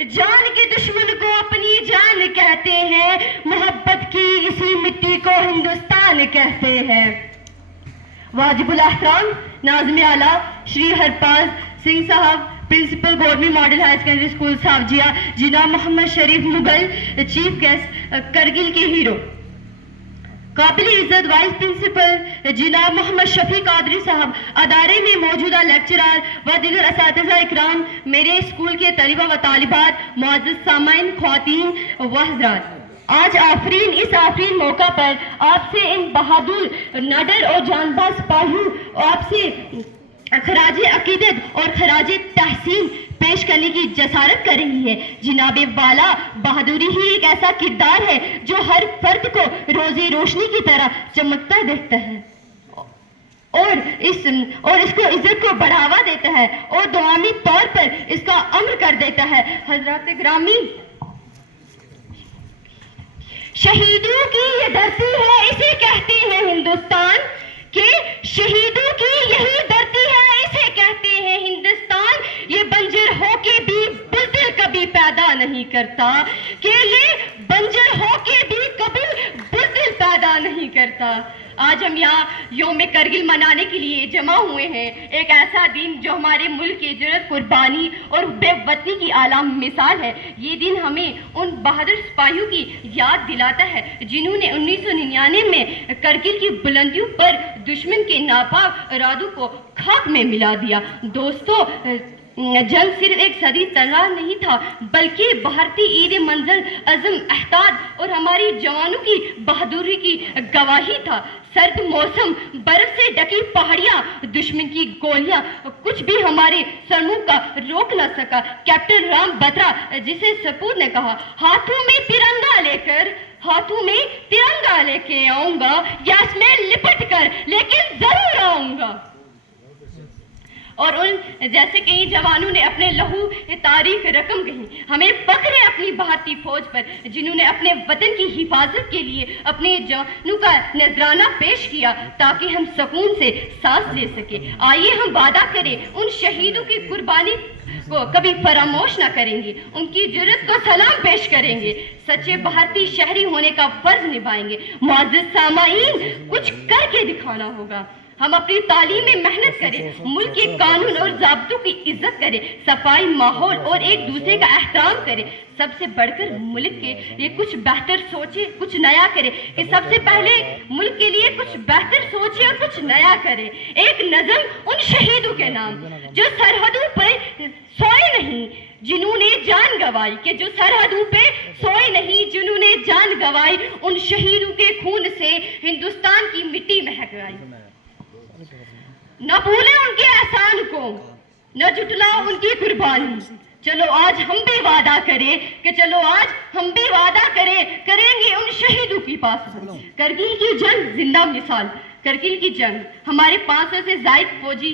جان کے دشمن کو اپنی جان کہتے ہیں، محبت کی اسی مٹی کو ہندوستان کہتے ہیں۔ واجب الاحترام ناظم اعلیٰ شری ہرپال سنگھ صاحب، principal government model high secondary school Sawjian, جناب محمد شریف مغل چیف گیسٹ کرگل کے ہیرو، قابل عزت وائس پرنسپل جناب محمد شفیع قادری صاحب، ادارے میں موجودہ لیکچرار و دیگر اساتذہ اکرام، میرے اسکول کے طلبہ و طالبات، معزز سامعین، خواتین و حضرات، آج اس آفرین موقع پر آپ سے ان بہادر نڈر اور جان باز سپاہیوں آپ سے خراج عقیدت اور خراج تحسین پیش کرنے کی جسارت کر رہی ہے۔ جناب والا بہادری ہی ایک ایسا کردار ہے جو ہر فرد کو روزی روشنی کی طرح چمکتا دیکھتا ہے اور اس کو عزت کو بڑھاوا دیتا ہے اور دعامی طور پر اس کا امر کر دیتا ہے۔ حضرات گرامی، شہیدوں کی یہ دھرتی ہے، اسے کہتے ہیں ہندوستان، کہ شہیدوں کی یہی دھرتی ہے، اسے کہتے ہیں ہندوستان۔ یہ بنجر ہو کے بھی بلبل کبھی پیدا نہیں کرتا، کہ یہ بنجر ہو کے بھی کبھی بلبل پیدا نہیں کرتا۔ آج ہم یہاں یوم کرگل منانے کے لیے جمع ہوئے ہیں، ایک ایسا دن جو ہمارے ملک کی جرأت، قربانی اور بے وطنی کی اعلیٰ مثال ہے۔ یہ دن ہمیں ان بہادر سپاہیوں کی یاد دلاتا ہے جنہوں نے 1999 میں کرگل کی بلندیوں پر دشمن کے ناپاک ارادوں کو خاک میں ملا دیا۔ دوستو، جنگ صرف ایک صدی تلوار نہیں تھا، بلکہ بھارتی عید منزل، عزم، احتیاط اور ہماری جوانوں کی بہادری کی گواہی تھا۔ سرد موسم، برف سے ڈکی پہاڑیاں، دشمن کی گولیاں، کچھ بھی ہمارے سرموں کا روک نہ سکا۔ کیپٹن رام بترا جسے سپور نے کہا، ہاتھوں میں ترنگا لے کے آؤں گا، یا اس میں لپٹ کر لیکن ضرور آؤں گا۔ اور ان جیسے کئی جوانوں نے اپنے لہو تاریخ رقم کہی۔ ہمیں فخر ہے اپنی بھارتی فوج پر جنہوں نے اپنے وطن کی حفاظت کے لیے اپنے جانوں کا نذرانہ پیش کیا تاکہ ہم سکون سے سانس لے سکیں۔ آئیے ہم وعدہ کریں ان شہیدوں کی قربانی کو کبھی فراموش نہ کریں گے، ان کی جرأت کو سلام پیش کریں گے، سچے بھارتی شہری ہونے کا فرض نبھائیں گے۔ معزز سامعین، کچھ کر کے دکھانا ہوگا۔ ہم اپنی تعلیم میں محنت کریں، ملک کے قانون اور ضابطوں کی عزت کریں، صفائی، ماحول اور ایک دوسرے کا احترام کریں۔ سب سے بڑھ کر ملک کے لیے کچھ بہتر سوچیں، کچھ نیا کریں، کہ سب سے پہلے ملک کے لیے کچھ بہتر سوچیں اور کچھ نیا کریں۔ ایک نظم ان شہیدوں کے نام جو سرحدوں پر سوئے نہیں جنہوں نے جان گوائی، کہ جو سرحدوں پہ سوئے نہیں جنہوں نے جان گوائی، ان شہیدوں کے خون سے ہندوستان کی مٹی مہک گئی۔ نہ بھولیں ان کے احسان کو، نہ جھٹلاؤ ان کی قربانی۔ چلو آج ہم بھی وعدہ کریں کریں گے ان شہیدوں کی پاس۔ کرگل کی جنگ زندہ مثال، کرگل کی جنگ ہمارے 500 سے زائد فوجی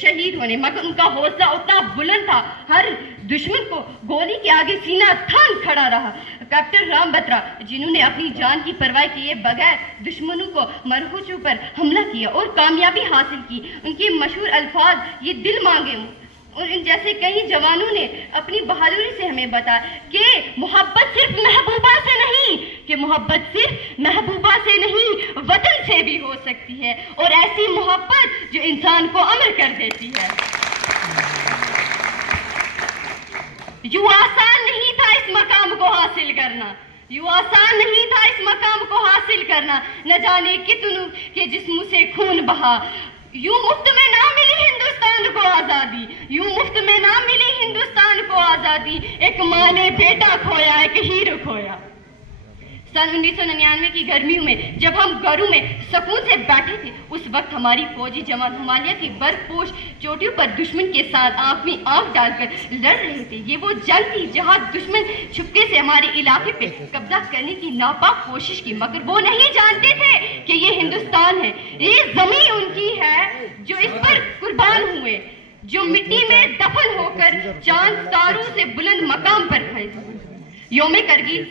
شہید ہونے، مگر ان کا حوصلہ اتنا بلند تھا، ہر دشمن کو گولی کے آگے سینہ تھان کھڑا رہا۔ کیپٹن رام بترا جنہوں نے اپنی جان کی پرواہ کیے بغیر دشمنوں کو مرہوچوں پر حملہ کیا اور کامیابی حاصل کی، ان کے مشہور الفاظ یہ دل مانگے، اور ان جیسے کئی جوانوں نے اپنی بہادری سے ہمیں بتایا کہ محبت صرف محبوبہ سے نہیں وطن سے بھی ہو سکتی ہے، اور ایسی محبت جو انسان کو امر کر دیتی ہے۔ یوں آسان نہیں تھا اس مقام کو حاصل کرنا، نہ جانے کتنوں کے جسموں سے خون بہا۔ یوں مفت میں نہ ملی ہندوستان کو آزادی، ایک ماں نے بیٹا کھویا، ایک ہیرو کھویا۔ سن 1999 کی گرمیوں میں جب ہم گھروں میں سکون سے بیٹھے تھے، اس وقت ہماری فوجی جوان ہمالیہ کی برف پوش چوٹیوں پر دشمن کے ساتھ آنکھ میں آنکھ ڈال کر لڑ رہے تھے۔ یہ وہ جنگ تھی جہاں دشمن چھپکے سے ہمارے علاقے پہ قبضہ کرنے کی ناپاک کوشش کی، مگر وہ نہیں جانتے تھے کہ یہ ہندوستان ہے، یہ زمین ان کی ہے جو اس پر قربان ہوئے، جو مٹی میں دفن ہو کر چاند تاروں سے بلند مقام پر کھڑے تھے۔ یوم کرگل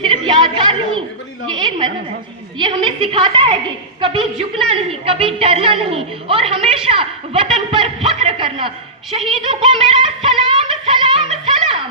صرف یادگار نہیں، یہ ایک مذہب ہے۔ یہ ہمیں سکھاتا ہے کہ کبھی جھکنا نہیں، کبھی ڈرنا نہیں، اور ہمیشہ وطن پر فخر کرنا۔ شہیدوں کو میرا سلام سلام سلام۔